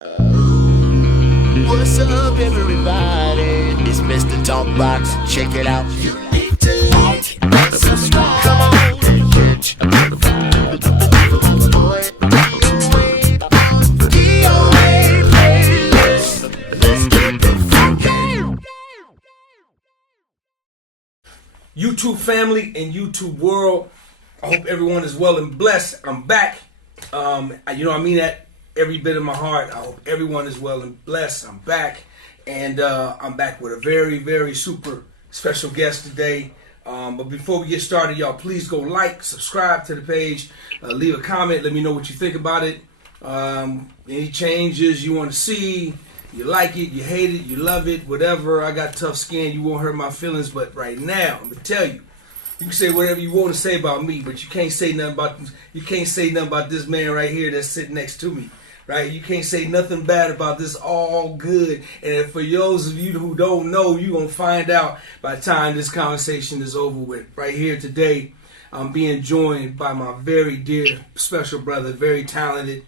What's up, everybody? It's Mr. Talkbox. Check it out. You need to like and subscribe. Come on and catch a vibe. Boy, DOA playlist. Let's keep it funky. YouTube family and YouTube world, I hope everyone is well and blessed. I'm back. I mean that every bit of my heart. I hope everyone is well and blessed. I'm back, and I'm back with a very, very super special guest today. But before we get started, y'all, please go like, subscribe to the page, leave a comment, let me know what you think about it. Any changes you want to see, you like it, you hate it, you love it, whatever. I got tough skin, you won't hurt my feelings, but right now, I'm gonna tell you. You can say whatever you want to say about me, but you can't say nothing about this man right here that's sitting next to me. Right? You can't say nothing bad about this. All good. And for those of you who don't know, you're going to find out by the time this conversation is over with. Right here today, I'm being joined by my very dear, special brother, very talented.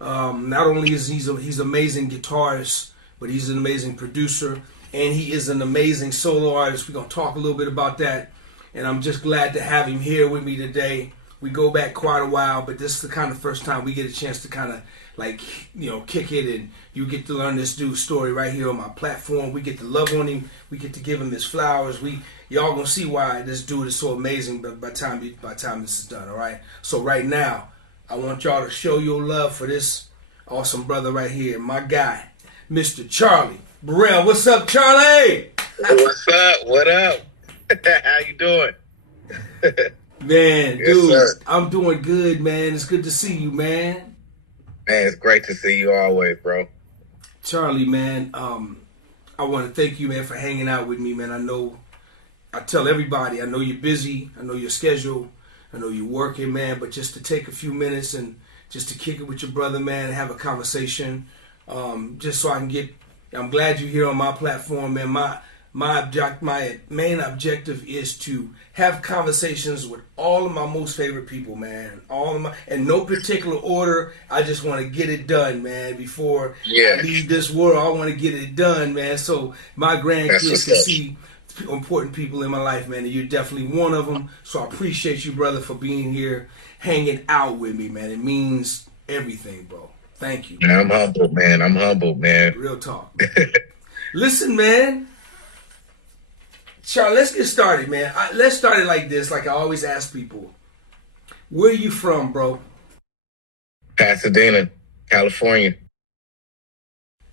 Not only is he's an amazing guitarist, but he's an amazing producer, and he is an amazing solo artist. We're going to talk a little bit about that, and I'm just glad to have him here with me today. We go back quite a while, but this is the kind of first time we get a chance to kind of kick it, and you get to learn this dude's story right here on my platform. We get to love on him. We get to give him his flowers. Y'all gonna see why this dude is so amazing by the time this is done. All right. So right now, I want y'all to show your love for this awesome brother right here, my guy, Mr. Charlie Bereal. What's up, Charlie? What's up? What up? How you doing? Man, Yes, dude, sir. I'm doing good, man. It's good to see you, man. Man, it's great to see you always, bro. Charlie, man, I want to thank you, man, for hanging out with me, man. I tell everybody, I know you're busy, I know your schedule, I know you're working, man, but just to take a few minutes and just to kick it with your brother, man, and have a conversation, just so I can I'm glad you're here on my platform, man. My main objective is to have conversations with all of my most favorite people, man. In no particular order. I just want to get it done, man. Before I leave this world, I want to get it done, man. So my grandkids can see important people in my life, man. And you're definitely one of them. So I appreciate you, brother, for being here, hanging out with me, man. It means everything, bro. Thank you. Man, I'm humbled, man. Real talk. Listen, man. Charlie, let's get started, man. Let's start it like this, like I always ask people. Where you from, bro? Pasadena, California.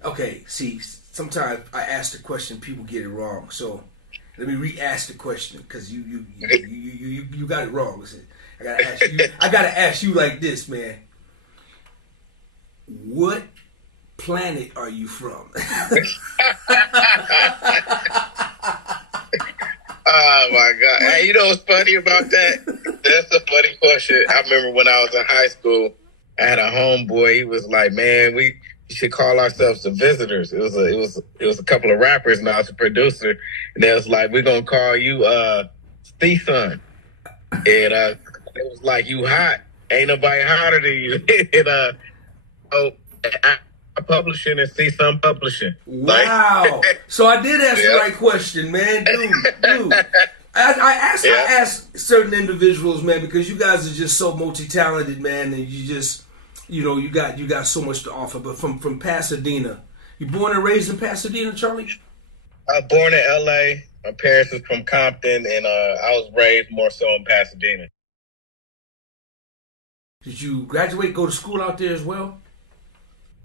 Okay, see, sometimes I ask the question, people get it wrong. So let me re-ask the question, because you got it wrong. Listen, I gotta ask you like this, man. What planet are you from? Oh my God! Hey, you know what's funny about that? That's a funny question. I remember when I was in high school, I had a homeboy. He was like, "Man, we should call ourselves the Visitors." It was a couple of rappers, and I was a producer, and they was like, "We're gonna call you Steve-son," and it was like, "You hot? Ain't nobody hotter than you." And publishing and see some publishing. Wow. So I did ask the right question, man. Dude. I asked certain individuals, man, because you guys are just so multi-talented, man, and you just, you got so much to offer. But from Pasadena, you born and raised in Pasadena, Charlie? I was born in L.A. My parents was from Compton, and I was raised more so in Pasadena. Did you graduate, go to school out there as well?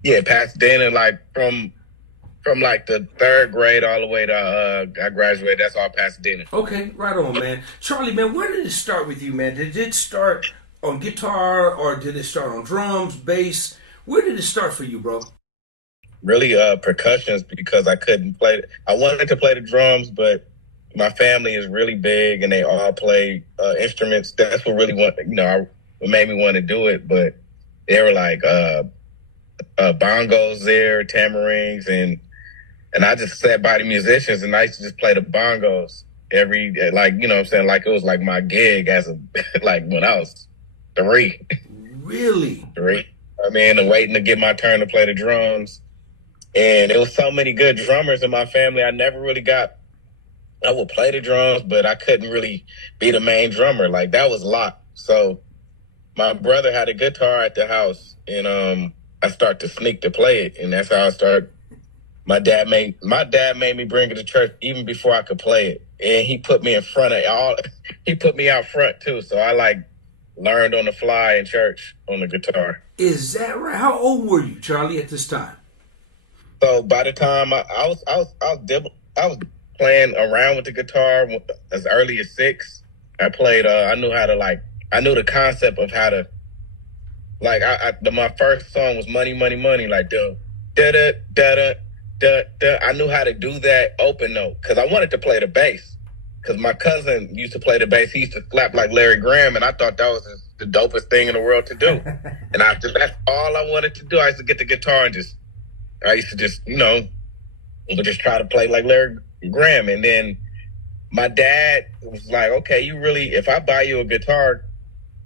Yeah, Pasadena, like from like the third grade all the way to I graduated. That's all Pasadena. Okay, right on, man. Charlie, man, where did it start with you, man? Did it start on guitar, or did it start on drums, bass? Where did it start for you, bro? Really, percussions, because I couldn't play. I wanted to play the drums, but my family is really big and they all play instruments. That's what really what made me want to do it. But they were like bongos there, tamarings, and I just sat by the musicians, and I used to just play the bongos every, like, you know what I'm saying? Like, it was like my gig as a, like, when I was 3. Really? 3. I mean, and waiting to get my turn to play the drums. And there was so many good drummers in my family. I never really got. I would play the drums, but I couldn't really be the main drummer. Like that was locked. So my brother had a guitar at the house, and I started to sneak to play it, and that's how I started. My dad made me bring it to church even before I could play it, and he put me in front of all. He put me out front too, so I like learned on the fly in church on the guitar. Is that right? How old were you, Charlie, at this time? So by the time I was playing around with the guitar as early as 6. I played. I knew how to I knew the concept of how to. My first song was "Money, Money, Money." Like da da da da da da. I knew how to do that open note because I wanted to play the bass. Because my cousin used to play the bass. He used to slap like Larry Graham, and I thought that was the dopest thing in the world to do. And that's all I wanted to do. I used to get the guitar and just just try to play like Larry Graham. And then my dad was like, okay, if I buy you a guitar,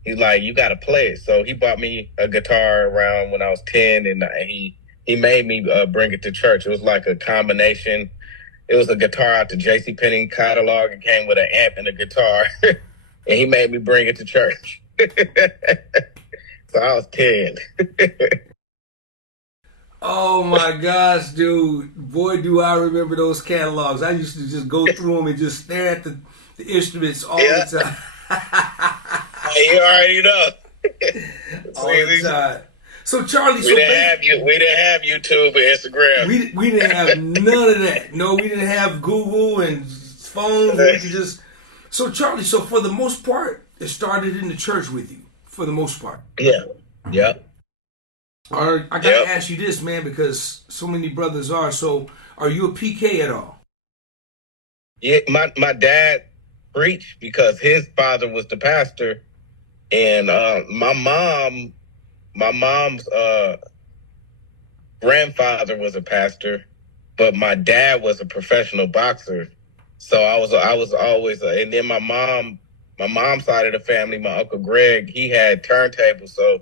he's like, you got to play it. So he bought me a guitar around when I was 10, and he made me bring it to church. It was like a combination. It was a guitar out the JCPenney catalog. It came with an amp and a guitar, and he made me bring it to church. So I was 10. Oh my gosh, dude. Boy, do I remember those catalogs. I used to just go through them and just stare at the instruments all the time. You already know. All the time. So Charlie, we didn't have YouTube and Instagram. We didn't have none of that. No, we didn't have Google and phones. We could just. So Charlie, for the most part, it started in the church with you. For the most part. Yeah. Yeah. I gotta ask you this, man, because so many brothers are. So, are you a PK at all? Yeah, my dad preached because his father was the pastor, and my mom's grandfather was a pastor, but my dad was a professional boxer. So I was always, and then my mom's side of the family, my Uncle Greg, he had turntables, so.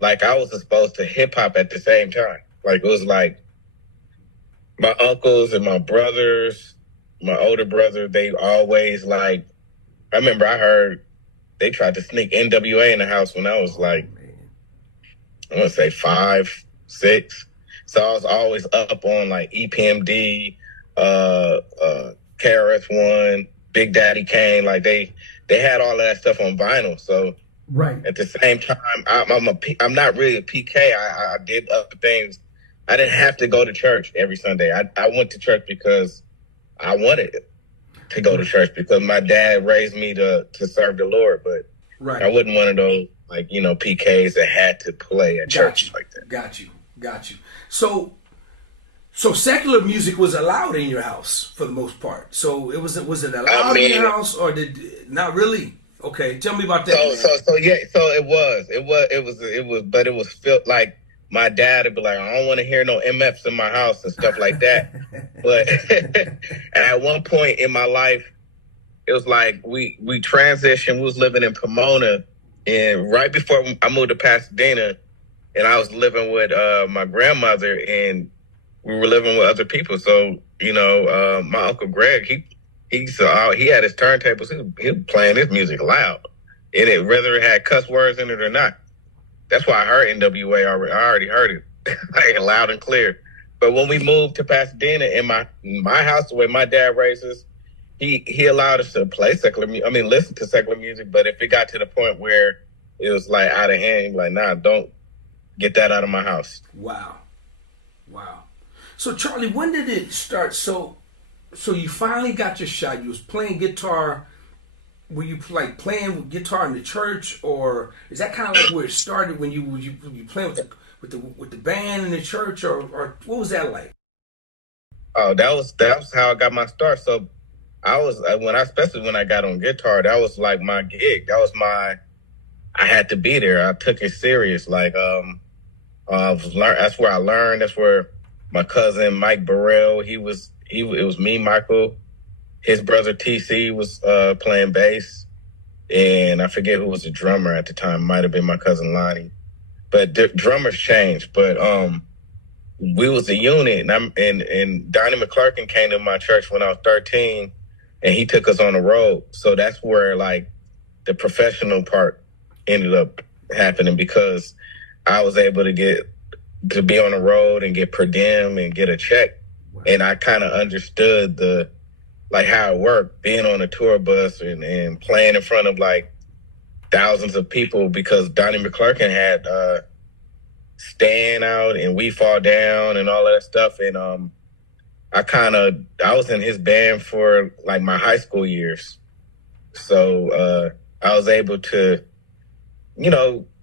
Like, I was exposed to hip-hop at the same time. Like, it was like my uncles and my brothers, my older brother, they always, I remember I heard they tried to sneak NWA in the house when I was, I want to say 5, 6. So I was always up on, EPMD, KRS-One, Big Daddy Kane. They had all of that stuff on vinyl, so... Right. At the same time, I'm not really a PK. I did other things. I didn't have to go to church every Sunday. I went to church because I wanted to go to church because my dad raised me to serve the Lord. But I wasn't one of those PKs that had to play at church like that. Got you. So secular music was allowed in your house for the most part. So was it allowed in your house or not really? Okay, tell me about that. So it was, but it was felt like my dad would be like, I don't want to hear no MFs in my house and stuff like that. But at one point in my life, it was like we transitioned. We was living in Pomona, and right before I moved to Pasadena, and I was living with my grandmother, and we were living with other people. So my Uncle Greg, he had his turntables. He was playing his music loud, and whether it had cuss words in it or not. That's why I heard NWA already. I already heard it loud and clear. But when we moved to Pasadena, in my house, the way my dad raised us, he allowed us to play secular music. I mean, listen to secular music. But if it got to the point where it was out of hand, nah, don't get that out of my house. Wow. So Charlie, when did it start? So you finally got your shot. You was playing guitar. Were you playing guitar in the church, or is that kind of like where it started when you playing with the band in the church, or what was that like? Oh, that was how I got my start. So I was especially when I got on guitar, that was like my gig. That was I had to be there. I took it serious. That's where I learned. That's where my cousin Mike Bereal, it was me, Michael. His brother TC was playing bass, and I forget who was the drummer at the time. Might have been my cousin Lonnie. but drummers change. But we was a unit, and Donnie McClurkin came to my church when I was 13, and he took us on the road. So that's where like the professional part ended up happening, because I was able to be on the road and get per diem and get a check. Wow. And I kind of understood how it worked, being on a tour bus and playing in front of like thousands of people, because Donnie McClurkin had Stand Out and We Fall Down and all of that stuff. And I was in his band for like my high school years. So I was able to,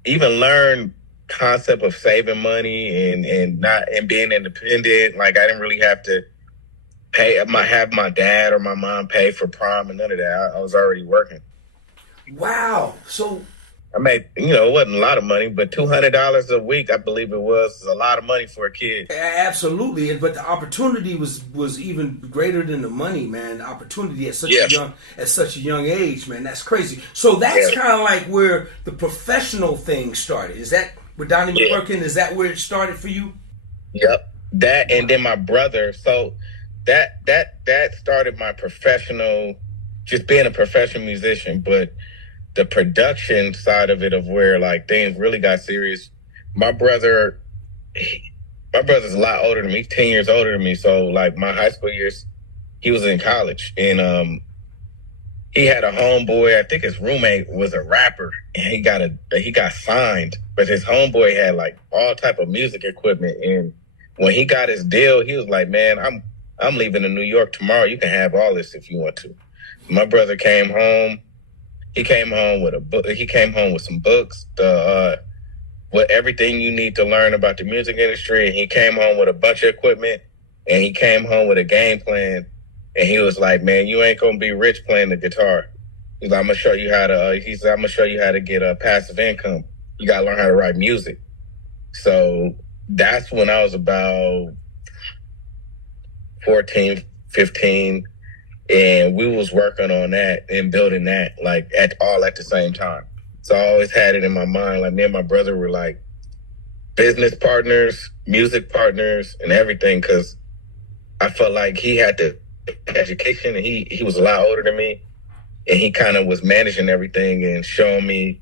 even learn concept of saving money and being independent. Like I didn't really have to have my dad or my mom pay for prom and none of that. I was already working. Wow. So I made, it wasn't a lot of money, but $200 a week, I believe it was a lot of money for a kid. Absolutely, but the opportunity was even greater than the money, man. The opportunity at such a young age, man. That's crazy. So that's kind of like where the professional thing started. Is that with Donnie McClurkin? Is that where it started for you? Yep, that, and then my brother. So that started my professional, just being a professional musician, but the production side of it, of where like things really got serious. My brother's a lot older than me. He's 10 years older than me. So like my high school years, he was in college, and he had a homeboy. I think his roommate was a rapper, and he got signed. But his homeboy had like all type of music equipment, and when he got his deal, he was like, "Man, I'm leaving to New York tomorrow. You can have all this if you want to." My brother came home. He came home with a book. He came home with some books, with everything you need to learn about the music industry. And he came home with a bunch of equipment, and he came home with a game plan. And he was like, "Man, you ain't gonna be rich playing the guitar." He's like, "I'm gonna show you how to." He said, "I'm gonna show you how to get a passive income. You gotta learn how to write music." So that's when I was about 14, 15. And we was working on that and building that like at the same time. So I always had it in my mind. Like me and my brother were like business partners, music partners, and everything. Because I felt like he had the education, and he was a lot older than me, and he kind of was managing everything and showing me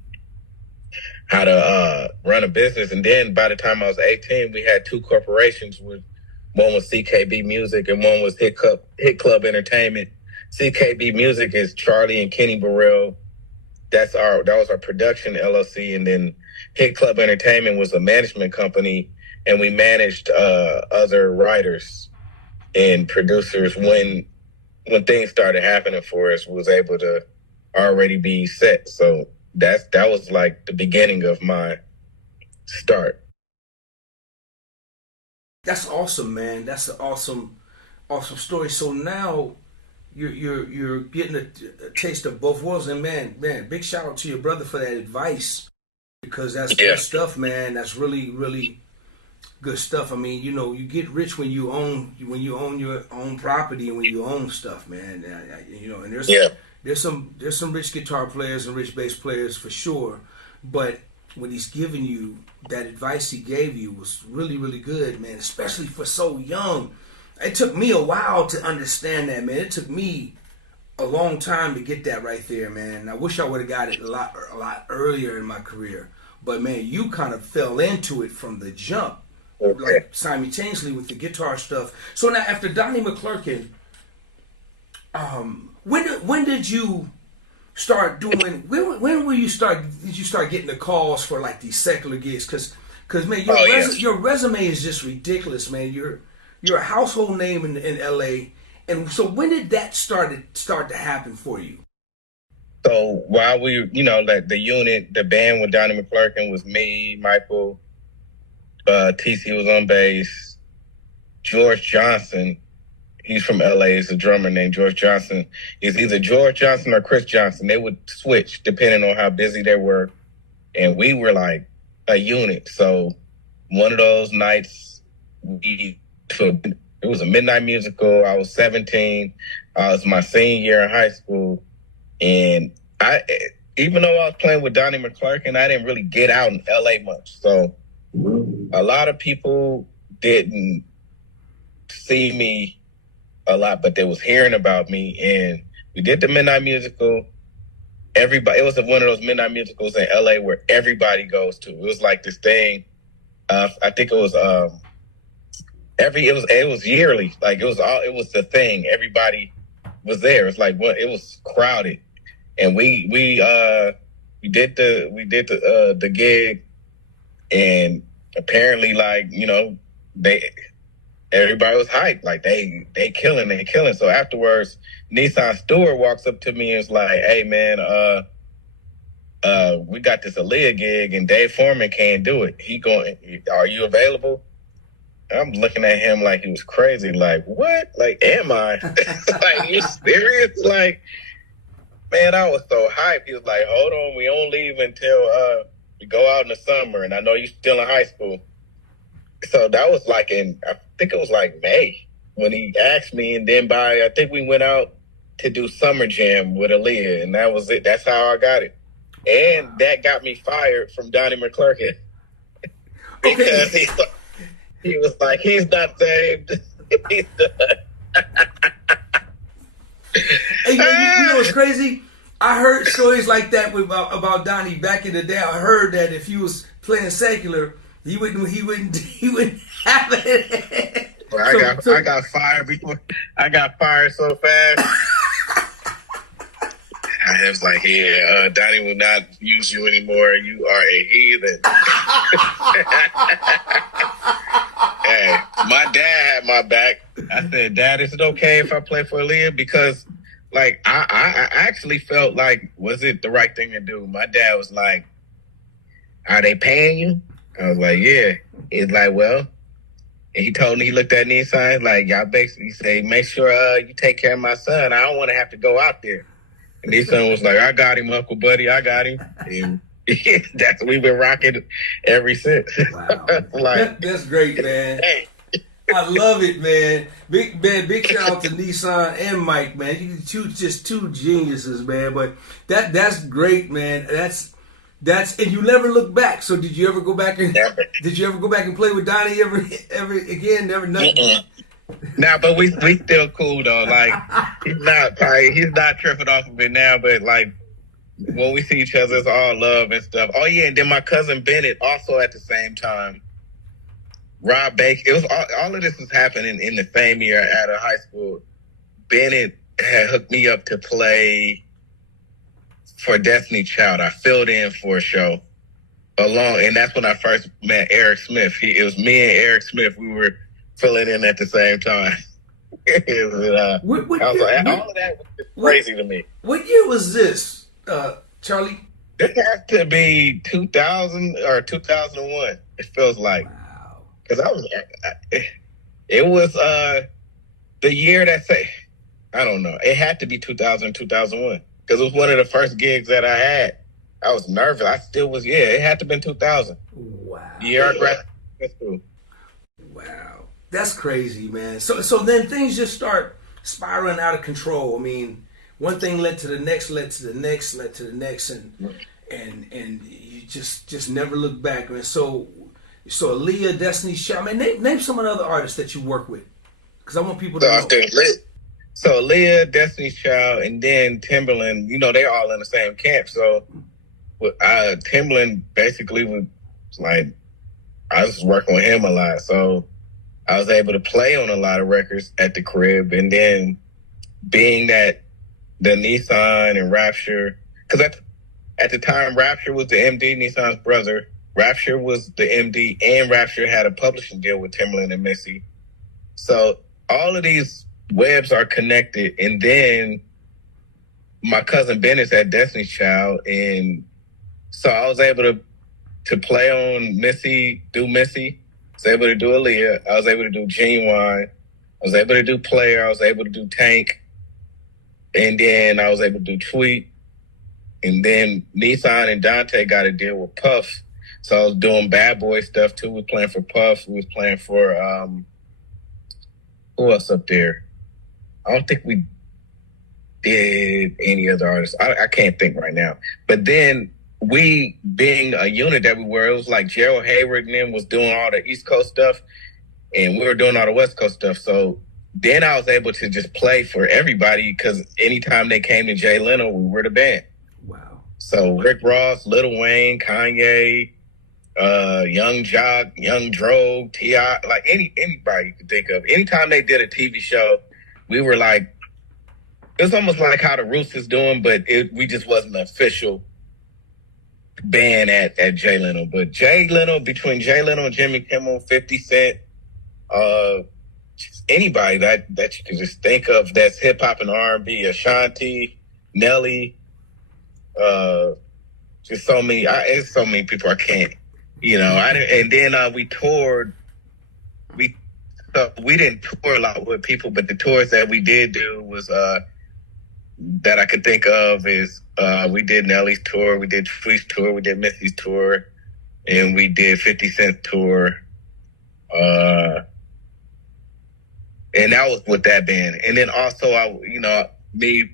how to run a business. And then by the time I was 18, we had two corporations with. One was CKB Music and one was Hit Club Entertainment. CKB Music is Charlie and Kenny Bereal. That was our production LLC. And then Hit Club Entertainment was a management company, and we managed other writers and producers. When things started happening for us, we was able to already be set. So that was like the beginning of my start. That's awesome, man. That's an awesome story. So now you're getting a taste of both worlds, and man, big shout out to your brother for that advice, because that's good stuff, man. That's really, really good stuff. I mean, you get rich when you own your own property and when you own stuff, man. And there's some rich guitar players and rich bass players for sure, but when he's giving you that advice he gave you was really, really good, man, especially for so young. It took me a while to understand that, man. It took me a long time to get that right there, man. I wish I would have got it a lot earlier in my career. But, man, you kind of fell into it from the jump, like simultaneously with the guitar stuff. So now after Donnie McClurkin, when did you start doing? When did you start getting the calls for like these secular gigs? Because man, your resume is just ridiculous, man. You're a household name in LA, and so when did that start to happen for you? So while we, like the unit, the band with Donnie McClurkin was me, Michael, TC was on bass, George Johnson. He's from LA. He's a drummer named George Johnson. It's either George Johnson or Chris Johnson. They would switch depending on how busy they were. And we were like a unit. So one of those nights, it was a midnight musical. I was 17. It was my senior year in high school. And even though I was playing with Donnie McClurkin, I didn't really get out in LA much. So a lot of people didn't see me a lot, but they was hearing about me. And we did the Midnight Musical. Everybody, it was one of those midnight musicals in LA where everybody goes to. It was like this thing. I think it was it was yearly. Like it was the thing. Everybody was there. It's like it was crowded, and we did the gig, and apparently, like, you know, everybody was hyped. Like they killing. So afterwards, Nissan Stewart walks up to me and is like, "Hey man, we got this Aaliyah gig and Dave Foreman can't do it. Are you available?" I'm looking at him like he was crazy. Like, what? Like, am I? Like, you serious? Like, man, I was so hyped. He was like, hold on, we don't leave until we go out in the summer, and I know you're still in high school. So that was like I think it was like May when he asked me, and then I think we went out to do Summer Jam with Aaliyah, and that was it. That's how I got it. And that got me fired from Donnie McClurkin. Because he was like, he's not saved. He's done. Hey, man, you know what's crazy? I heard stories like that about Donnie back in the day. I heard that if he was playing secular, he wouldn't have it. Well, I got fired before. I got fired so fast. I was like, yeah, Donnie will not use you anymore. You are a heathen. Hey, my dad had my back. I said, Dad, is it okay if I play for Aaliyah? Because, like, I actually felt like, was it the right thing to do? My dad was like, are they paying you? I was like, yeah. He's like, well, and he told me, he looked at Nissan, like, y'all basically say, make sure you take care of my son. I don't want to have to go out there. And Nissan was like, I got him, Uncle Buddy, I got him. And that's we've been rocking ever since. Wow. Like, that's great, man. Hey. I love it, man. Big shout out to Nissan and Mike, man. You just two geniuses, man. But that's great, man. That's and you never look back. So did you ever go back and play with Donnie ever again? Never nothing. Nah, but we still cool though. Like he's not tripping off of it now, but like when we see each other, it's all love and stuff. Oh yeah, and then my cousin Bennett also at the same time. Rob Baker. It was all of this was happening in the same year out of high school. Bennett had hooked me up to play for Destiny Child. I filled in for a show and that's when I first met Eric Smith. It was me and Eric Smith. We were filling in at the same time. I was like, all of that was crazy to me. What year was this, Charlie? This has to be 2000 or 2001. It feels like. Wow. Because it was the year that I don't know. It had to be 2000, 2001. Because it was one of the first gigs that I had. I was nervous. I still was, it had to have been 2000. Wow. The year I graduated school. Wow. That's crazy, man. So then things just start spiraling out of control. I mean, one thing led to the next, led to the next, led to the next, and you just never look back. And so Aaliyah, Destiny's Child. Man, name some of the other artists that you work with, because I want people to know. So Aaliyah, Destiny's Child, and then Timbaland. You know, they're all in the same camp. So Timbaland basically was like, I was working with him a lot. So I was able to play on a lot of records at the crib. And then being that the Nissan and Rapture, because at the time, Rapture was the MD, Nissan's brother. Rapture was the MD, and Rapture had a publishing deal with Timbaland and Missy. So all of these webs are connected. And then my cousin Bennett's at Destiny's Child. And so I was able to play on Missy, do Missy. I was able to do Aaliyah. I was able to do Genuine. I was able to do Player. I was able to do Tank. And then I was able to do Tweet. And then Nissan and Dante got a deal with Puff. So I was doing Bad Boy stuff too. We were playing for Puff. We was playing for who else up there? I don't think did any other artists. I can't think right now. But then we, being a unit that we were, it was like Gerald Hayward and them was doing all the East Coast stuff, and we were doing all the West Coast stuff. So then I was able to just play for everybody because anytime they came to Jay Leno, we were the band. Wow. So Rick Ross, Lil Wayne, Kanye, Young Jock, Young Dro, T.I., like anybody you could think of. Anytime they did a TV show, we were like, it's almost like how the Roots is doing, but we just wasn't an official band at Jay Leno. But Jay Leno, between Jay Leno and Jimmy Kimmel, 50 Cent, just anybody that you can just think of that's hip hop and R&B, Ashanti, Nelly, just so many. It's so many people I can't, and then we toured. We didn't tour a lot with people, but the tours that we did do was that I could think of is we did Nelly's tour, we did Tweet's tour, we did Missy's tour, and we did 50 Cent's tour. And that was with that band. And then also, the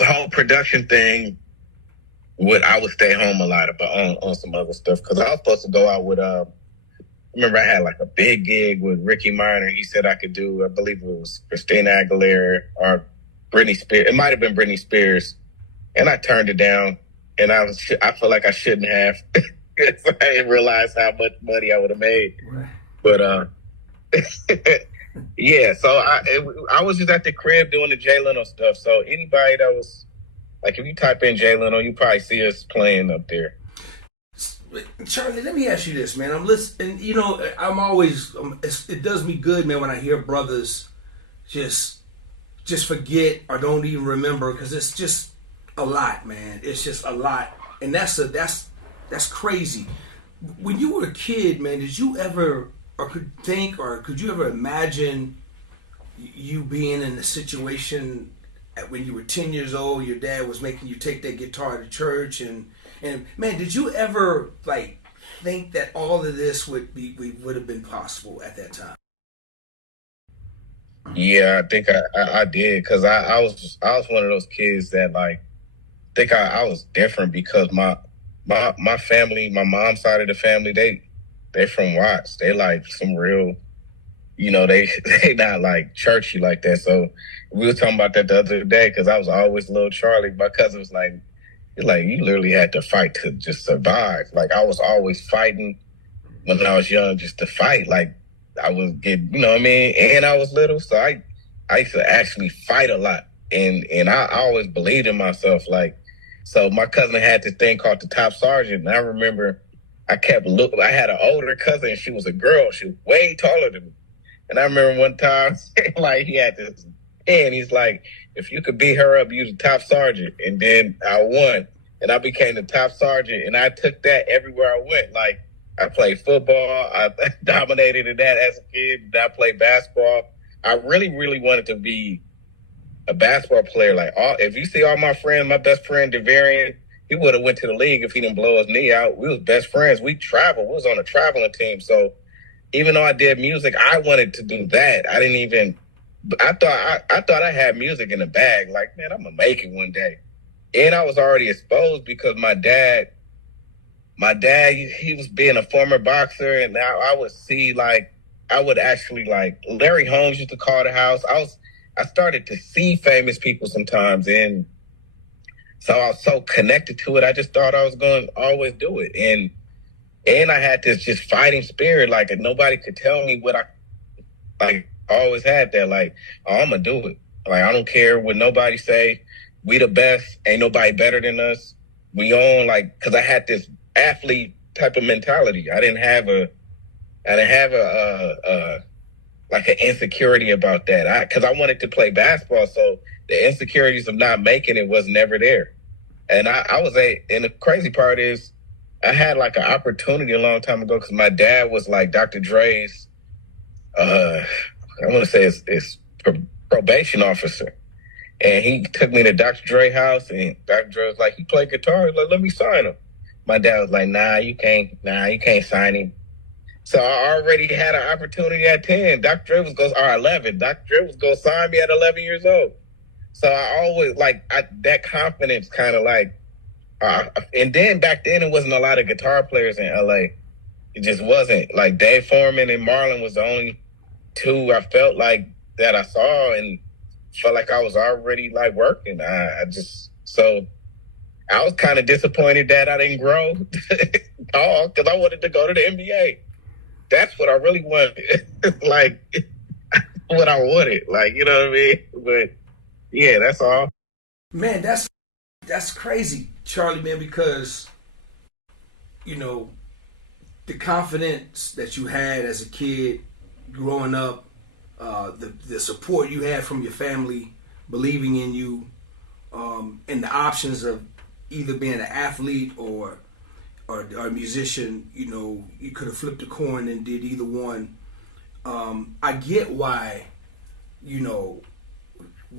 whole production thing, I would stay home a lot on some other stuff because I was supposed to go out with, remember I had like a big gig with Ricky Minor. He said I could do, I believe it was Christina Aguilera or Britney Spears. It might have been Britney Spears. And I turned it down. And I feel like I shouldn't have. I didn't realize how much money I would have made. Right. But, yeah, so I was just at the crib doing the Jay Leno stuff. So anybody that was, like, if you type in Jay Leno, you probably see us playing up there. Charlie, let me ask you this, man. I'm listening, I'm always, it does me good, man, when I hear brothers just forget or don't even remember, because it's just a lot, man. It's just a lot. And that's crazy. When you were a kid, man, did you ever or could you ever imagine you being in a situation when you were 10 years old, your dad was making you take that guitar to church, and man, did you ever like think that all of this would have been possible at that time? Yeah, I think I did, because I was one of those kids that like think I was different because my family, my mom's side of the family, they from Watts. They like some real, they not like churchy like that. So we were talking about that the other day because I was always little Charlie. My cousin was like, you literally had to fight to just survive. Like I was always fighting when I was young just to fight. Like I was getting, you know what I mean? And I was little, so I used to actually fight a lot. And I always believed in myself. Like, so my cousin had this thing called the top sergeant. And I remember I kept looking. I had an older cousin, and she was a girl. She was way taller than me. And I remember one time, like, he had this pen. He's like, if you could beat her up, you're the top sergeant. And then I won, and I became the top sergeant. And I took that everywhere I went. Like, I played football. I dominated in that as a kid. I played basketball. I really, really wanted to be a basketball player. Like, if you see all my friends, my best friend, DeVarian, he would have went to the league if he didn't blow his knee out. We was best friends. We traveled. We was on a traveling team. So even though I did music, I wanted to do that. I thought I had music in the bag. Like, man, I'm going to make it one day. And I was already exposed because my dad, he was being a former boxer. And now I would see, like, I would actually, like, Larry Holmes used to call the house. I started to see famous people sometimes, and so I was so connected to it. I just thought I was going to always do it. And I had this just fighting spirit, like nobody could tell me what I always had that, like, oh, I'm going to do it. Like, I don't care what nobody say. We the best. Ain't nobody better than us. We own, like, because I had this athlete type of mentality. I didn't have like an insecurity about that. Because I wanted to play basketball, so the insecurities of not making it was never there. And and the crazy part is, I had like an opportunity a long time ago because my dad was like Dr. Dre's, I want to say his probation officer. And he took me to Dr. Dre's house, and Dr. Dre was like, he played guitar. He's like, let me sign him. My dad was like, nah, you can't sign him. So I already had an opportunity at 10. Dr. Dre was 11. Dr. Dre was going to sign me at 11 years old. So I always that confidence kind of and then back then it wasn't a lot of guitar players in LA. It just wasn't. Like Dave Foreman and Marlon was the only two I felt like that I saw and felt like I was already like working. So I was kind of disappointed that I didn't grow tall because I wanted to go to the NBA. That's what I really wanted. Like what I wanted. Like, you know what I mean? But yeah, that's all. Man, that's crazy, Charlie, man, because, you know, the confidence that you had as a kid growing up, the support you had from your family, believing in you, and the options of either being an athlete or a musician, you know, you could have flipped a coin and did either one. I get why, you know,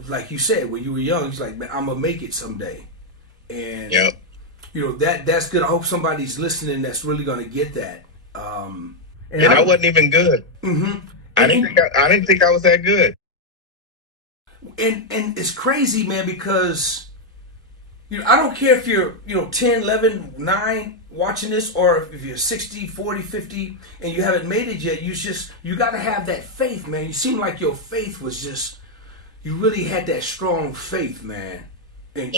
like you said, when you were young, it's like, man, I'm gonna make it someday. And yep. You know, that's good. I hope somebody's listening that's really gonna get that. And I wasn't even good. Mm-hmm. I didn't think I was that good. And it's crazy, man, because you know, I don't care if you're, you know, 10, 11, 9 watching this, or if you're 60, 40, 50 and you haven't made it yet. You got to have that faith, man. You seem like your faith was just, you really had that strong faith, man. And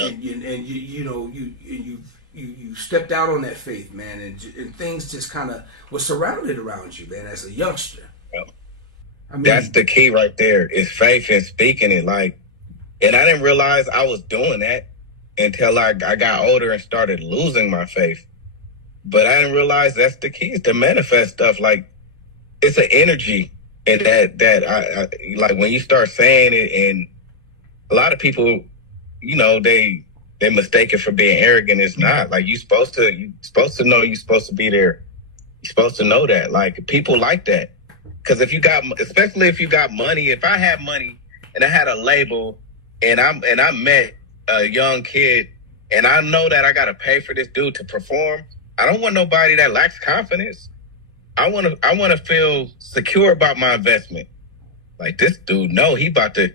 you stepped out on that faith, man, and things just kind of were surrounded around you, man, as a youngster. Yep. I mean, that's the key right there, is faith and speaking it. Like, and I didn't realize I was doing that until I got older and started losing my faith. But I didn't realize that's the key, is to manifest stuff. Like, it's an energy, and that I like when you start saying it, and a lot of people, you know, they mistake it for being arrogant. It's not. Like, you're supposed to know you're supposed to be there. You're supposed to know that. Like, people like that. Because especially if you got money, if I had money and I had a label and I met a young kid and I know that I got to pay for this dude to perform, I don't want nobody that lacks confidence. I want to feel secure about my investment. Like, this dude, no, he about to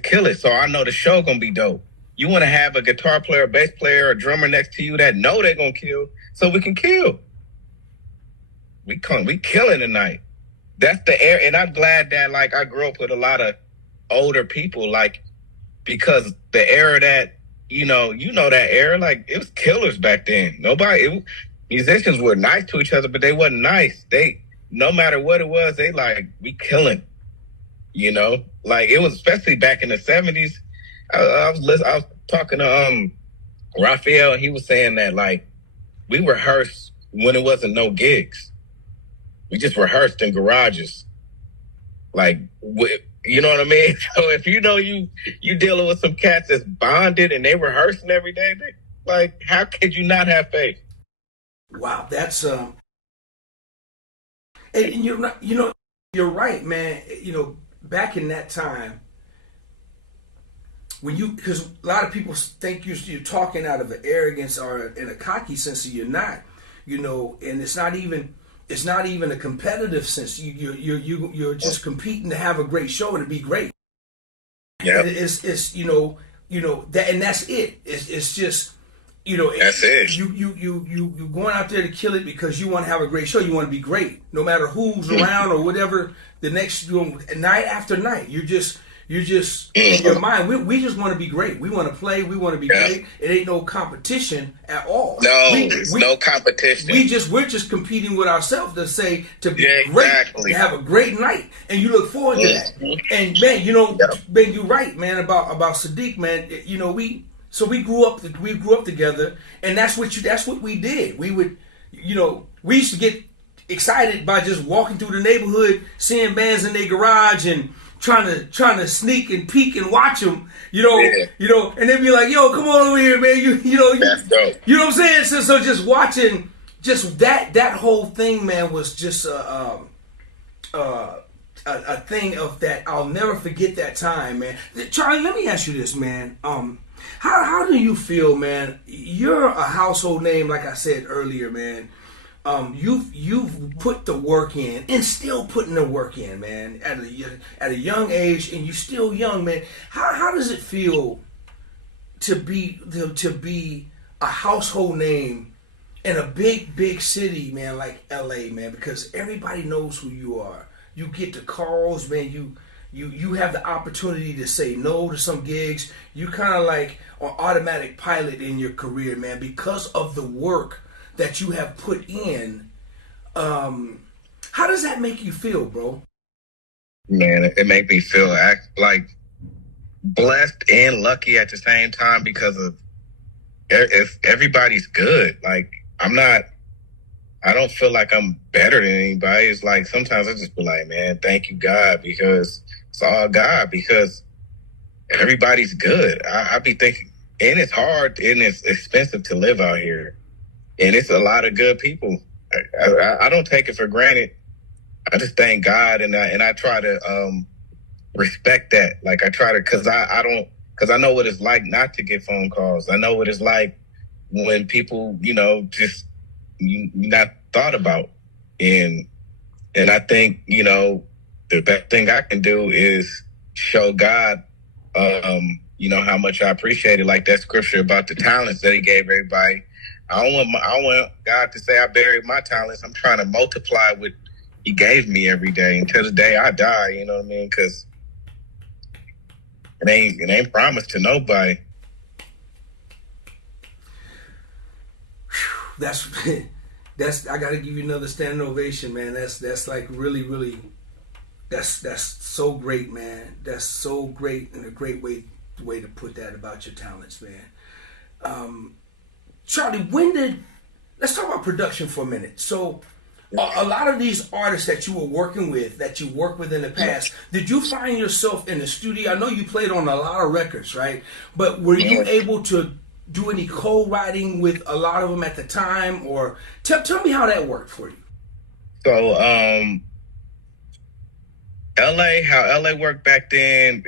kill it. So I know the show gonna be dope. You want to have a guitar player, a bass player, a drummer next to you that know they're gonna kill, so we can kill. We killing tonight. That's the air, and I'm glad that, like, I grew up with a lot of older people, like, because the era that, you know that era, like, it was killers back then. Musicians were nice to each other, but they wasn't nice. No matter what it was, they like, we killing, you know? Like, it was, especially back in the 70s. I was talking to Raphael, and he was saying that, like, we rehearsed when it wasn't no gigs. We just rehearsed in garages. Like, you know what I mean? So if you know you dealing with some cats that's bonded and they rehearsing every day, like, how could you not have faith? Wow, that's and you're not, you know, you're right, man. You know, back in that time, because a lot of people think you're talking out of an arrogance or in a cocky sense, you're not, you know, and it's not even a competitive sense. You're just competing to have a great show and to be great. Yeah, it's you know that, and that's it. It's just, you know, that's it. You going out there to kill it because you want to have a great show. You want to be great, no matter who's around or whatever. The next, night after night, you're just in your mind. We just want to be great. We want to play. We want to be great. It ain't no competition at all. No, it's no competition. We're just competing with ourselves to say to be great, to have a great night, and you look forward to that. And man, you know, Ben, you're right, man, about Sadiq, man. You know, we grew up together, and that's what we did. We would, you know, we used to get excited by just walking through the neighborhood, seeing bands in their garage and trying to sneak and peek and watch them, you know, and they'd be like, "Yo, come on over here, man." You know what I'm saying? So just watching, just that whole thing, man, was just a thing of that. I'll never forget that time, man. Charlie, let me ask you this, man. How do you feel, man? You're a household name, like I said earlier, man. You've put the work in and still putting the work in, man. At a young age, and you're still young, man. How does it feel to be a household name in a big city, man, like LA, man? Because everybody knows who you are. You get the calls, man. You have the opportunity to say no to some gigs. You kind of like on automatic pilot in your career, man, because of the work that you have put in. How does that make you feel, bro? Man, it made me feel like blessed and lucky at the same time, because of if everybody's good. Like, I don't feel like I'm better than anybody. It's like sometimes I just be like, man, thank you, God, because it's all God, because everybody's good. I be thinking, and it's hard and it's expensive to live out here. And it's a lot of good people. I don't take it for granted. I just thank God, and I try to respect that. Like, I try to, because I know what it's like not to get phone calls. I know what it's like when people, just not thought about. And I think, the best thing I can do is show God, how much I appreciate it. Like that scripture about the talents that he gave everybody. I don't want God to say I buried my talents. I'm trying to multiply what he gave me every day until the day I die. You know what I mean? Because it ain't promised to nobody. That's I gotta give you another standing ovation, man. That's like really that's so great, man. That's so great, and a great way to put that about your talents, man. Charlie, let's talk about production for a minute. So a lot of these artists that you were working with, that you worked with in the past, did you find yourself in the studio? I know you played on a lot of records, right? But were you able to do any co-writing with a lot of them at the time? Or tell me how that worked for you. So, how LA worked back then,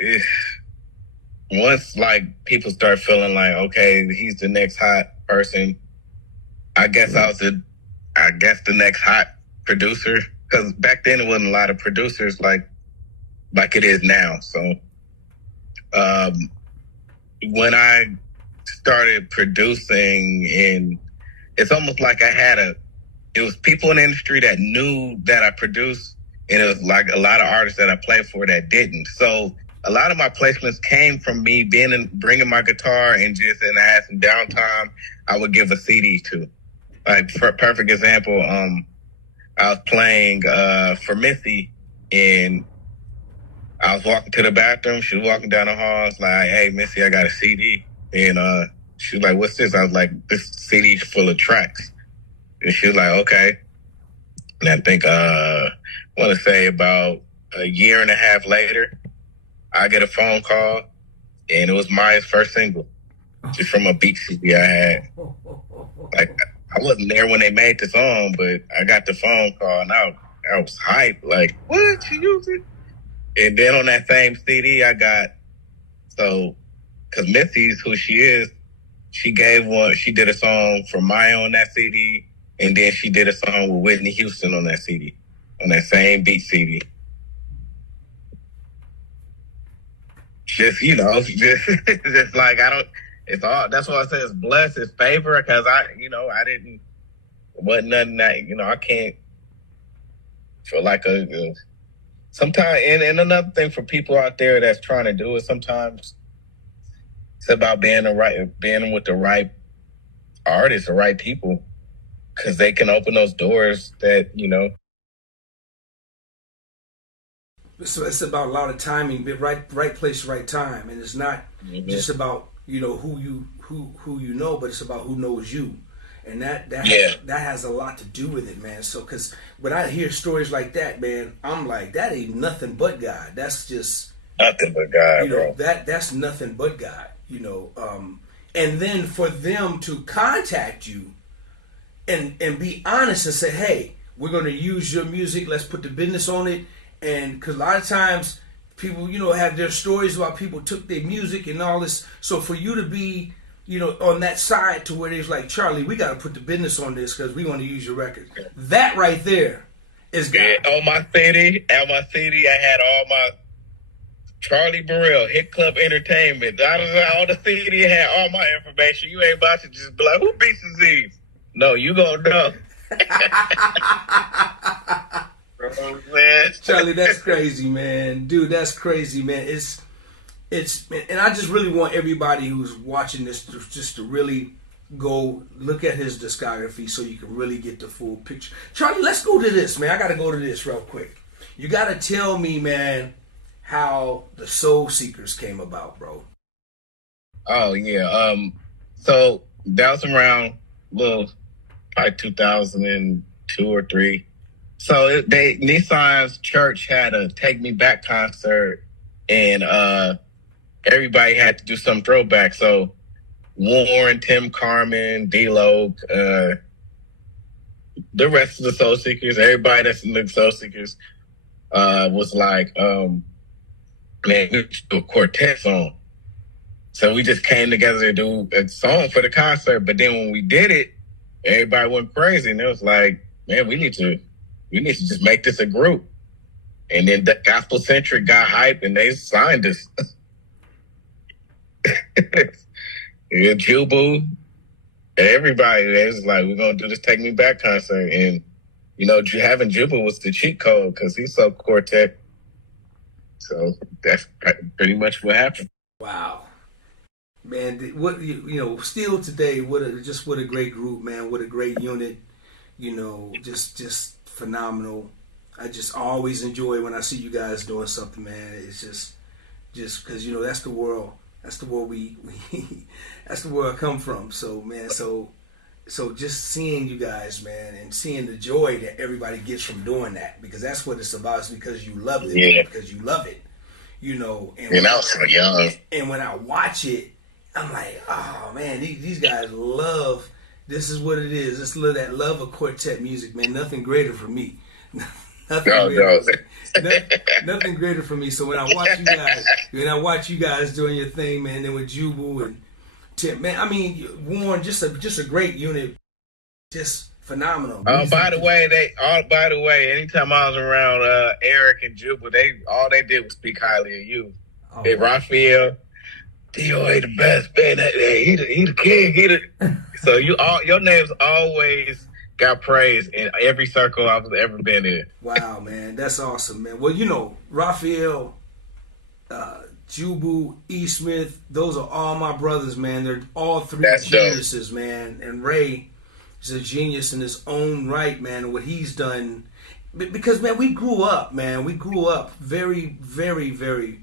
once like people start feeling like, okay, he's the next hot person, I guess the next hot producer, because back then it wasn't a lot of producers like it is now. So when I started producing, and it's almost like it was people in the industry that knew that I produced, and it was like a lot of artists that I played for that didn't. So a lot of my placements came from me bringing my guitar, and I had some downtime, I would give a CD to. Like, for perfect example, I was playing for Missy, and I was walking to the bathroom. She was walking down the hall. I was like, hey, Missy, I got a CD. And she was like, what's this? I was like, this CD's full of tracks. And she was like, okay. And I think, I want to say about a year and a half later, I get a phone call, and it was Maya's first single, just from a beat CD I had. Like, I wasn't there when they made the song, but I got the phone call, and I was hyped. Like, what? You use it? And then on that same CD, because Missy's who she is, she did a song for Maya on that CD, and then she did a song with Whitney Houston on that CD, on that same beat CD. Just, just like, it's all, that's why I say it's blessed, it's favor, because wasn't nothing that, I can't feel like sometimes, and another thing for people out there that's trying to do it, sometimes it's about being with the right artists, the right people, because they can open those doors that, So it's about a lot of timing, right place, right time, and it's not just about who you know, but it's about who knows you, and that has a lot to do with it, man. So because when I hear stories like that, man, I'm like, that ain't nothing but God. That's just nothing but God, bro. That's nothing but God, and then for them to contact you and be honest and say, hey, we're going to use your music. Let's put the business on it. And because a lot of times people, have their stories about people took their music and all this. So for you to be you know, on that side to where it's like, Charlie, we got to put the business on this because we want to use your record. That right there is God. Yeah, on my CD, I had all my Charlie Bereal, Hit Club Entertainment. On the CD, I had all my information. You ain't about to just be like, who beats these? No, you gonna know. Charlie, that's crazy, man. Dude, that's crazy, man. It's and I just really want everybody who's watching this to really go look at his discography so you can really get the full picture. Charlie, let's go to this, man. I got to go to this real quick. You got to tell me, man, how the Soul Seekers came about, bro. Oh, yeah. So that was around, probably 2002 or 3. So Nissan's church had a Take Me Back concert, and everybody had to do some throwback. So Warren, Tim Carmen, D-Lo, the rest of the Soul Seekers, everybody that's in the Soul Seekers was like, man, we should do a quartet song. So we just came together to do a song for the concert. But then when we did it, everybody went crazy, and it was like, man, we need to just make this a group. And then the Gospel Centric got hype, and they signed us. Yeah, Jubu, everybody, they was like, we're going to do this Take Me Back concert. And, you know, having Jubu was the cheat code because he's so quartet. So that's pretty much what happened. Wow. Man, what you know, still today, what a great group, man. What a great unit. You know, just phenomenal. I just always enjoy when I see you guys doing something, man. It's just because, you know, that's the world. That's the world we that's the world I come from. So, man, so just seeing you guys, man, and seeing the joy that everybody gets from doing that, because that's what it's about. It's because you love it. Yeah. Because you love it. You know, And I was so young. And when I watch it, I'm like, oh man, these guys love. This is what it is. This that love of quartet music, man. Nothing greater for me. Nothing greater for me. So when I watch you guys doing your thing, man, then with Jubu and Tim, man, I mean Warren, just a great unit, just phenomenal. By the way, anytime I was around Eric and Jubu, all they did was speak highly of you. Oh, They Raphael, DOA the best, man. He the king. So your name's always got praise in every circle I've ever been in. Wow, man, that's awesome, man. Well, you know, Raphael, Jubu, E. Smith, those are all my brothers, man. They're all three geniuses, man. And Ray is a genius in his own right, man. And what he's done, because man, we grew up, man. We grew up very, very, very,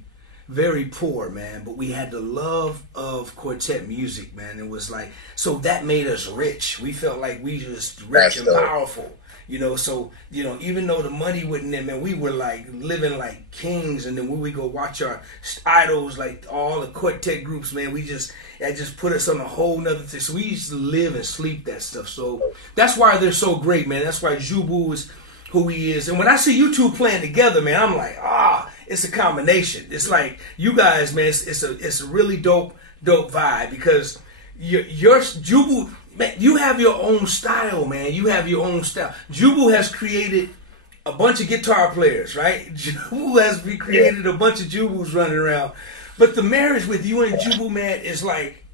very poor, man, but we had the love of quartet music, man. It was like, so that made us rich. We felt like we just rich and powerful, you know. So, you know, even though the money wasn't in, man, we were like living like kings. And then when we go watch our idols, like all the quartet groups, man, that just put us on a whole nother thing. So we used to live and sleep that stuff. So that's why they're so great, man. That's why Jubu is who he is. And when I see you two playing together, man, I'm like, it's a combination. It's like you guys, man. It's a really dope vibe because your Jubu, man, you have your own style, man. You have your own style. Jubu has created a bunch of guitar players, right? Jubu has recreated a bunch of Jubus running around. But the marriage with you and Jubu, man, is like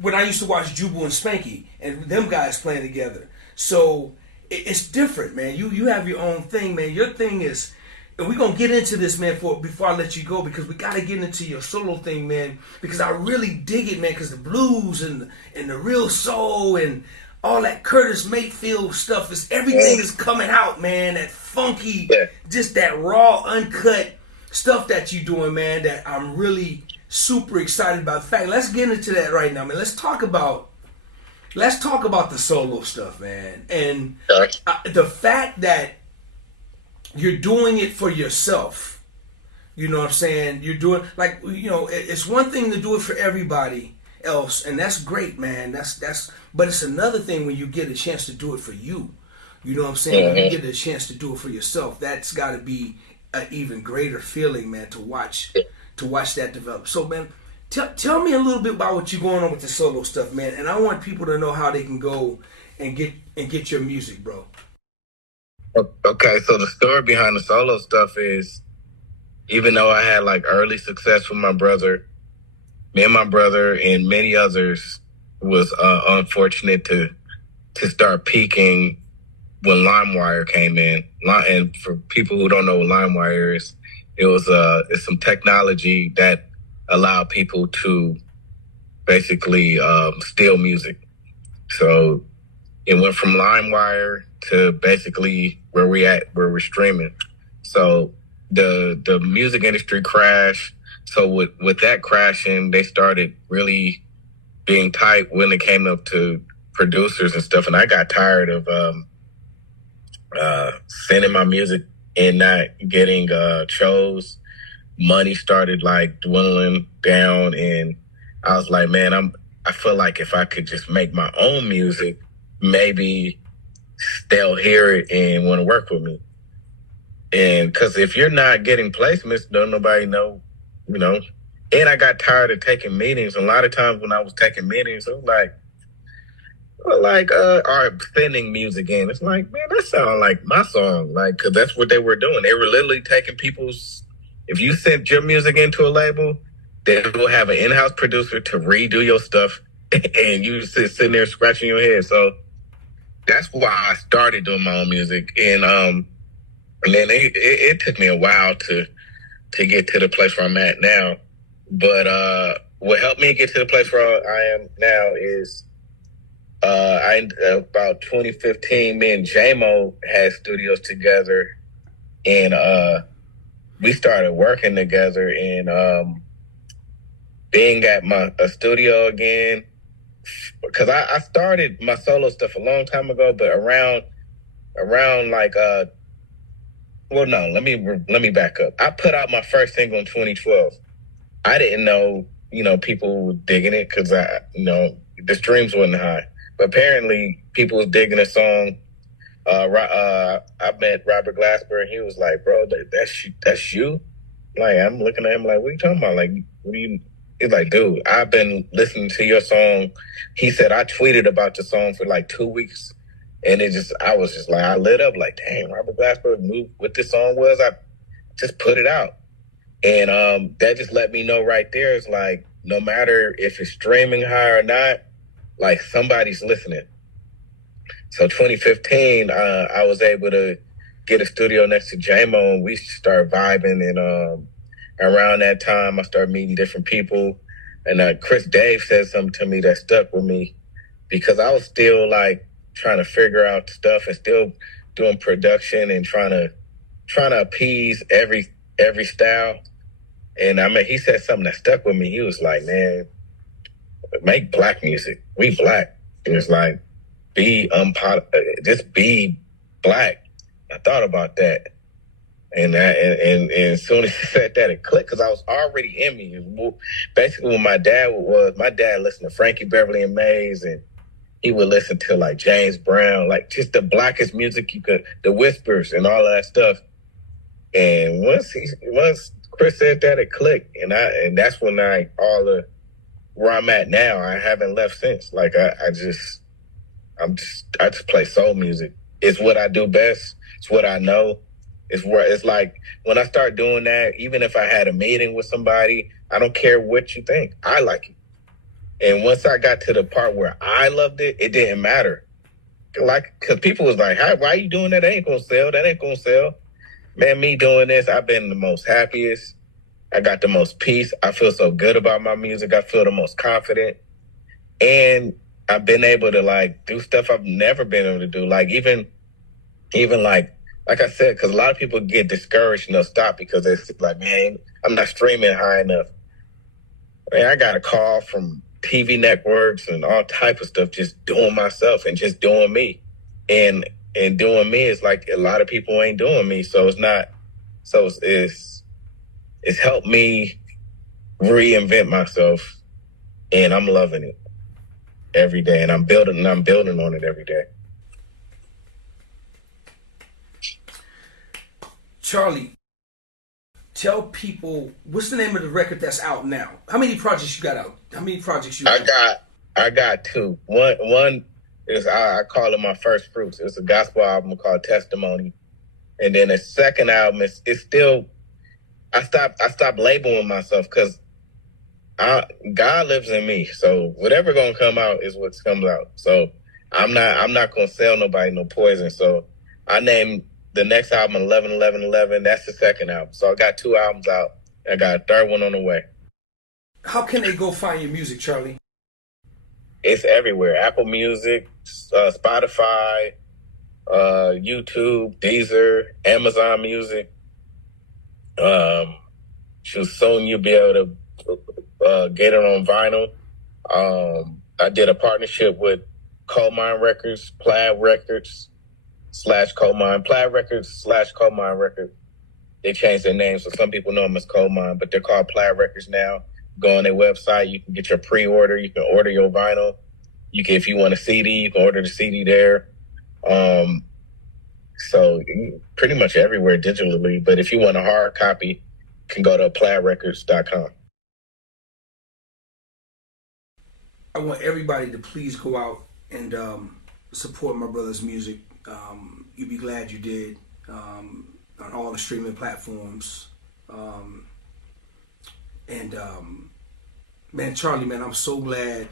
when I used to watch Jubu and Spanky and them guys playing together. So it's different, man. You have your own thing, man. Your thing is, and we're going to get into this, man, before I let you go, because we got to get into your solo thing, man, because I really dig it, man, because the blues and the real soul and all that Curtis Mayfield stuff, everything is coming out, man, that funky, just that raw, uncut stuff that you're doing, man, that I'm really super excited about. In fact, let's get into that right now, man. Let's talk about the solo stuff, man, and the fact that you're doing it for yourself. You know what I'm saying? You're doing, like, you know, it's one thing to do it for everybody else, and that's great, man. But it's another thing when you get a chance to do it for you. You know what I'm saying? When you get a chance to do it for yourself, that's got to be an even greater feeling, man, to watch that develop. So, man, Tell me a little bit about what you're going on with the solo stuff, man. And I want people to know how they can go and get your music, bro. Okay, so the story behind the solo stuff is, even though I had like early success with my brother, me and my brother and many others was unfortunate to start peaking when LimeWire came in. And for people who don't know what LimeWire is, it's some technology that allowed people to basically steal music. So it went from LimeWire to basically where we're streaming. So the music industry crashed. So with that crashing, they started really being tight when it came up to producers and stuff. And I got tired of sending my music and not getting shows. Money started like dwindling down, and I was like, man, I feel like if I could just make my own music, maybe they'll hear it and want to work with me. And because if you're not getting placements, don't nobody know, you know. And I got tired of taking meetings. A lot of times when I was taking meetings, I was like, or sending music in. It's like, man, that sounds like my song. Like, because that's what they were doing. They were literally taking people's, if you sent your music into a label, they will have an in-house producer to redo your stuff, and you sitting there scratching your head. So that's why I started doing my own music. And then it took me a while to get to the place where I'm at now. But what helped me get to the place where I am now is about 2015, me and J-Mo had studios together, and we started working together and being at a studio again. Because I started my solo stuff a long time ago, but around like well, no, let me back up. I put out my first single in 2012. I didn't know, people were digging it because the streams wasn't high. But apparently people was digging the song. I met Robert Glasper, and he was like, bro, that's you? Like, I'm looking at him like, what are you talking about? Like, what do you... He's like, dude, I've been listening to your song. He said, I tweeted about the song for like 2 weeks. And I was just like, I lit up like, dang, Robert Glasper knew what this song was. I just put it out. And that just let me know right there. It's like, no matter if it's streaming high or not, like somebody's listening. So 2015, I was able to get a studio next to J-Mo, and we started vibing. And around that time, I started meeting different people. And Chris Dave said something to me that stuck with me, because I was still like trying to figure out stuff and still doing production and trying to appease every style. And I mean, he said something that stuck with me. He was like, man, make black music. We black. And it's like, just be black. I thought about that. And as soon as he said that, it clicked, because I was already in me. Basically, what my dad listened to Frankie Beverly and Mays, and he would listen to like James Brown, like just the blackest music you could, the Whispers and all of that stuff. And once Chris said that, it clicked, and that's when where I'm at now. I haven't left since. Like I just play soul music. It's what I do best. It's what I know. It's like when I start doing that, even if I had a meeting with somebody, I don't care what you think. I like it. And once I got to the part where I loved it, it didn't matter. Like, because people was like, why are you doing that? That ain't going to sell. That ain't going to sell. Man, me doing this, I've been the most happiest. I got the most peace. I feel so good about my music. I feel the most confident. And I've been able to like do stuff I've never been able to do. Like even like I said, because a lot of people get discouraged and they'll stop because it's like, man, I'm not streaming high enough. Man, I got a call from TV networks and all type of stuff, just doing myself and just doing me. And doing me is like a lot of people ain't doing me. So it's helped me reinvent myself, and I'm loving it every day. And I'm building on it every day. Charlie, tell people what's the name of the record that's out now. How many projects you got out? How many projects you got? I got two. One is I call it my first fruits. It's a gospel album called Testimony, and then the second album is still. I stopped labeling myself because God lives in me. So whatever gonna come out is what comes out. So I'm not gonna sell nobody no poison. So I named the next album 11-11-11. That's the second album. So I got two albums out. I got a third one on the way. How can they go find your music, Charlie? It's everywhere. Apple Music, Spotify, YouTube, Deezer, Amazon Music. Soon you'll be able to get it on vinyl. I did a partnership with Coal Mine Records, Plaid Records /Coal Mine, Plaid Records /Coal Mine Records. They changed their name, so some people know them as Coal Mine, but they're called Plaid Records now. Go on their website. You can get your pre-order. You can order your vinyl. You can, if you want a CD, you can order the CD there. So pretty much everywhere digitally. But if you want a hard copy, you can go to plaidrecords.com. I want everybody to please go out and support my brother's music. You'll be glad you did, on all the streaming platforms. Man, Charlie, man, I'm so glad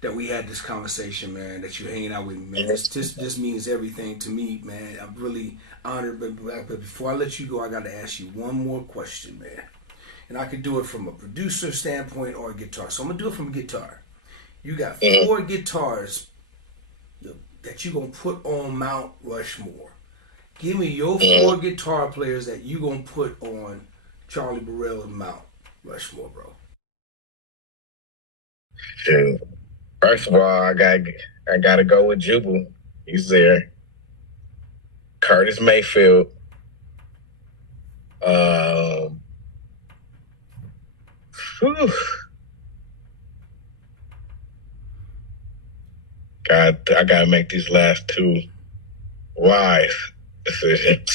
that we had this conversation, man, that you're hanging out with me, man. This means everything to me, man. I'm really honored. But before I let you go, I got to ask you one more question, man. And I could do it from a producer standpoint or a guitar. So I'm going to do it from a guitar. You got 4 guitars that you're going to put on Mount Rushmore. Give me your 4 guitar players that you're going to put on Charlie Bereal and Mount Rushmore, bro. Sure. First of all, I gotta go with Jubal. He's there. Curtis Mayfield. God, I gotta make these last 2 wise decisions.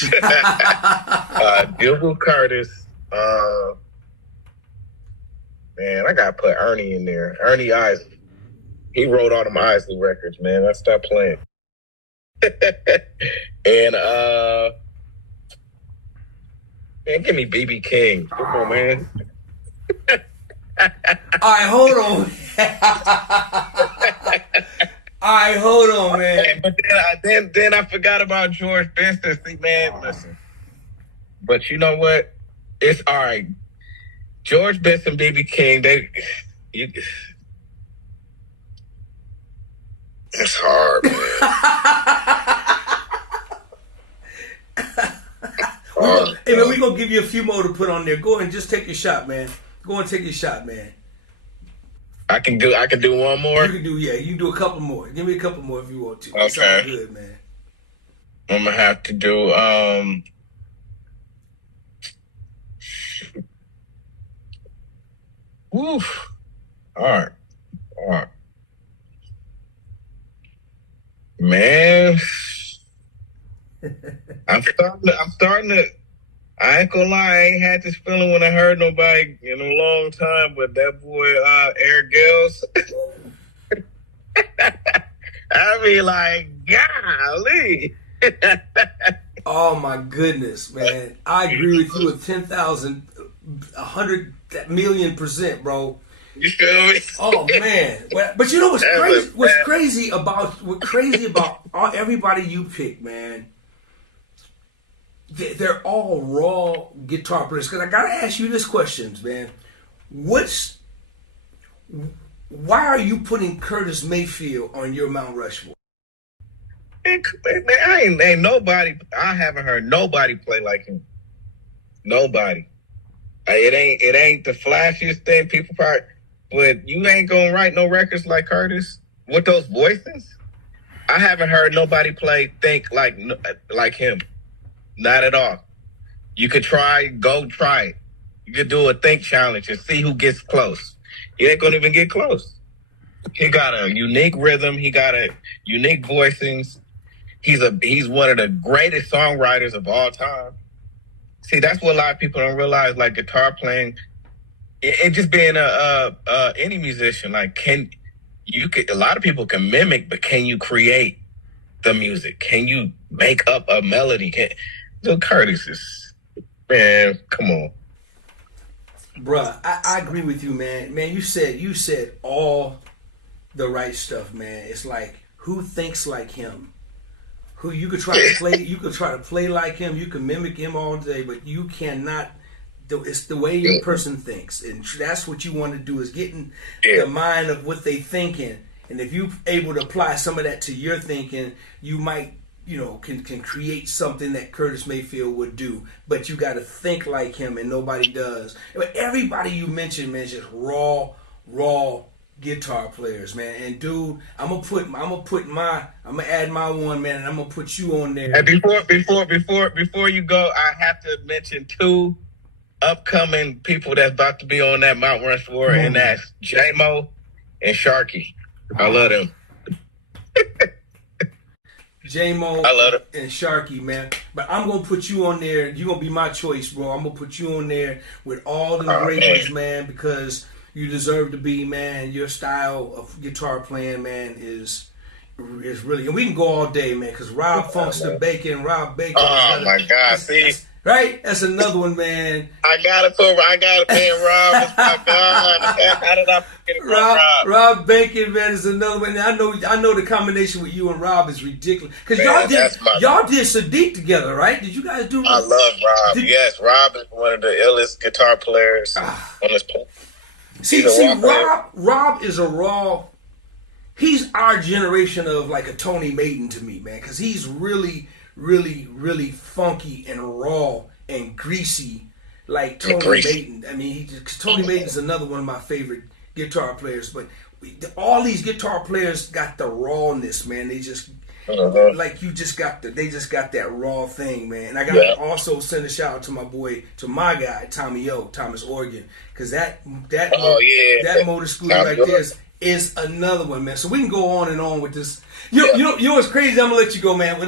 Jubal Curtis. Man, I gotta put Ernie in there. Ernie Isley. He wrote all them Isley records, man. I stopped playing. And man, give me B.B. King. Come on, man. All right, hold on. All right, hold on, man. But then I forgot about George Benson. See, man, listen. But you know what? It's all right. George Benson, B.B. King, it's hard, man. Hey, man, we're going to give you a few more to put on there. Go ahead and just take your shot, man. Go and take your shot, man. I can do one more? You can do a couple more. Give me a couple more if you want to. Okay. It's all good, man. I'm going to have to do, woof. All right. Man, I'm starting to. I ain't gonna lie, I ain't had this feeling when I heard nobody in a long time, but that boy Eric Gales. I mean, like, golly. Oh my goodness, man! I agree with you 10,000, 100 million%, bro. You feel me? Oh man! But you know what's crazy? What's crazy about everybody you pick, man? They're all raw guitar players. Because I gotta ask you this question, man. Why are you putting Curtis Mayfield on your Mount Rushmore? Man, ain't nobody. I haven't heard nobody play like him. Nobody. It ain't the flashiest thing. People probably. But you ain't gonna write no records like Curtis with those voices. I haven't heard nobody think like him. Not at all. You could go try it. You could do a think challenge and see who gets close. He ain't gonna even get close. He got a unique rhythm. He got a unique voicings. He's one of the greatest songwriters of all time. See, that's what a lot of people don't realize. Like guitar playing, it just being any musician. Like, a lot of people can mimic, but can you create the music? Can you make up a melody? So Curtis is, man, come on. Bruh, I agree with you, man. Man, you said all the right stuff, man. It's like, who thinks like him? Who you could try to play like him, you can mimic him all day, but you cannot. It's the way your person thinks, and that's what you want to do, is getting the mind of what they thinking. And if you're able to apply some of that to your thinking, you might, can create something that Curtis Mayfield would do. But you got to think like him, and nobody does. But everybody you mentioned, man, just raw guitar players, man. And dude, I'm gonna add my one, man, and I'm gonna put you on there. And before you go, I have to mention 2 upcoming people that's about to be on that Mount Rushmore, and that's J-Mo and Sharky. I love them. J-Mo I love it. and Sharky, man. But I'm going to put you on there. You're going to be my choice, bro. I'm going to put you on there with all the great ones, man, because you deserve to be, man. Your style of guitar playing, man, is really... And we can go all day, man, because Rob Funk's the Bacon. Rob Bacon. Oh, my God. See? Right? That's another one, man. I got it, man. Rob is my God. How did I forget about Rob? Rob Bacon, man, is another one. I know the combination with you and Rob is ridiculous. Because y'all did Sadiq together, right? Did you guys do? I love Rob. Yes, Rob is one of the illest guitar players on this planet. See, Rob is a raw. He's our generation of like a Tony Maiden to me, man, because he's really funky and raw and greasy like Tony Maiden. I mean, Tony Maiden's another one of my favorite guitar players. But all these guitar players got the rawness, man. They just like they just got that raw thing, man. And I got to also send a shout out to my guy Thomas Organ, because that motor scooter right there is another one, man. So we can go on and on with this. You know what's crazy? I'm gonna let you go, man.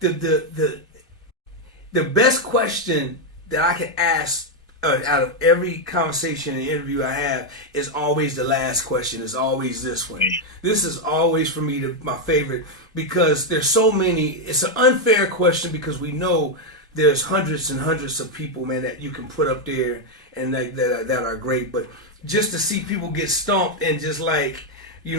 The best question that I can ask out of every conversation and interview I have is always the last question. Is always this one. This is always for me my favorite, because there's so many. It's an unfair question because we know there's hundreds and hundreds of people, man, that you can put up there and that are great. But just to see people get stumped and just like,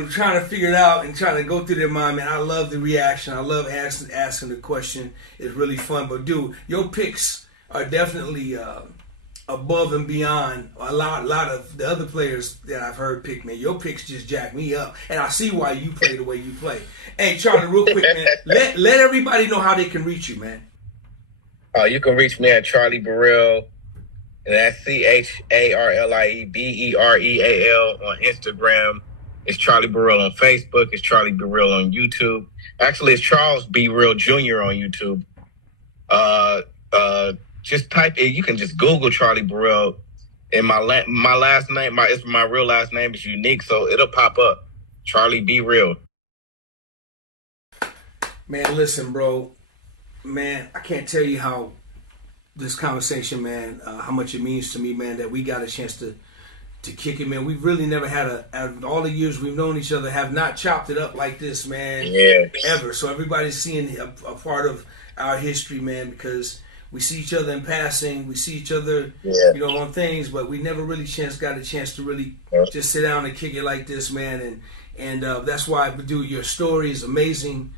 trying to figure it out and trying to go through their mind, man, I love the reaction. I love asking the question. It's really fun. But, dude, your picks are definitely above and beyond a lot of the other players that I've heard pick, man. Your picks just jack me up. And I see why you play the way you play. Hey, Charlie, real quick, man, let everybody know how they can reach you, man. You can reach me at Charlie Bereal, and that's CharlieBereal on Instagram. It's Charlie Bereal on Facebook. It's Charlie Bereal on YouTube. Actually, it's Charles B. Real Jr. on YouTube. Just type in. You can just Google Charlie Bereal, and my last name, my real last name is unique, so it'll pop up. Charlie B. Real. Man, listen, bro. Man, I can't tell you how this conversation, man, how much it means to me, man, that we got a chance to kick it, man. We've really never had out of all the years we've known each other, have not chopped it up like this, man, ever. So everybody's seeing a part of our history, man, because we see each other in passing, we see each other, on things, but we never really got a chance to really just sit down and kick it like this, man. And that's why, dude, your story is amazing.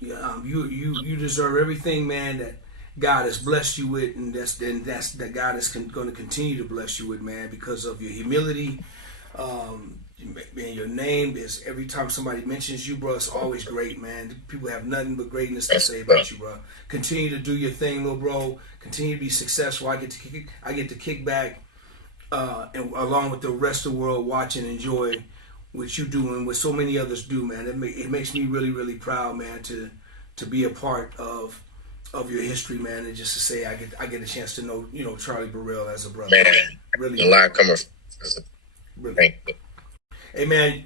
You deserve everything, man, that God has blessed you with, and that's that God is going to continue to bless you with, man, because of your humility. Man, your name is, every time somebody mentions you, bro, it's always great, man. People have nothing but greatness to say about you, bro. Continue to do your thing, little bro. Continue to be successful. I get to kick back, and along with the rest of the world, watch and enjoy what you do and what so many others do, man. It makes me really, really proud, man, to be a part of your history, man, and just to say I get a chance to know, Charlie Bereal as a brother. Man, really, a lot coming. Really. Hey, man,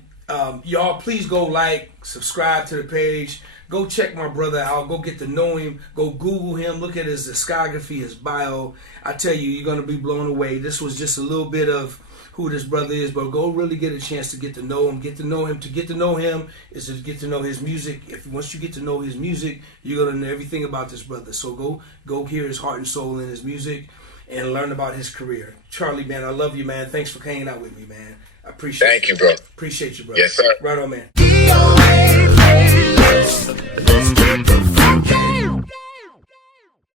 Y'all, please go like, subscribe to the page. Go check my brother out. Go get to know him. Go Google him. Look at his discography, his bio. I tell you, you're going to be blown away. This was just a little bit of who this brother is, but go really get a chance to get to know him. Get to know him. To get to know him is to get to know his music. Once you get to know his music, you're going to know everything about this brother. So go hear his heart and soul in his music and learn about his career. Charlie, man, I love you, man. Thanks for hanging out with me, man. I appreciate Thank you, bro. Appreciate you, brother. Yes, sir. Right on, man. DOA, let's get the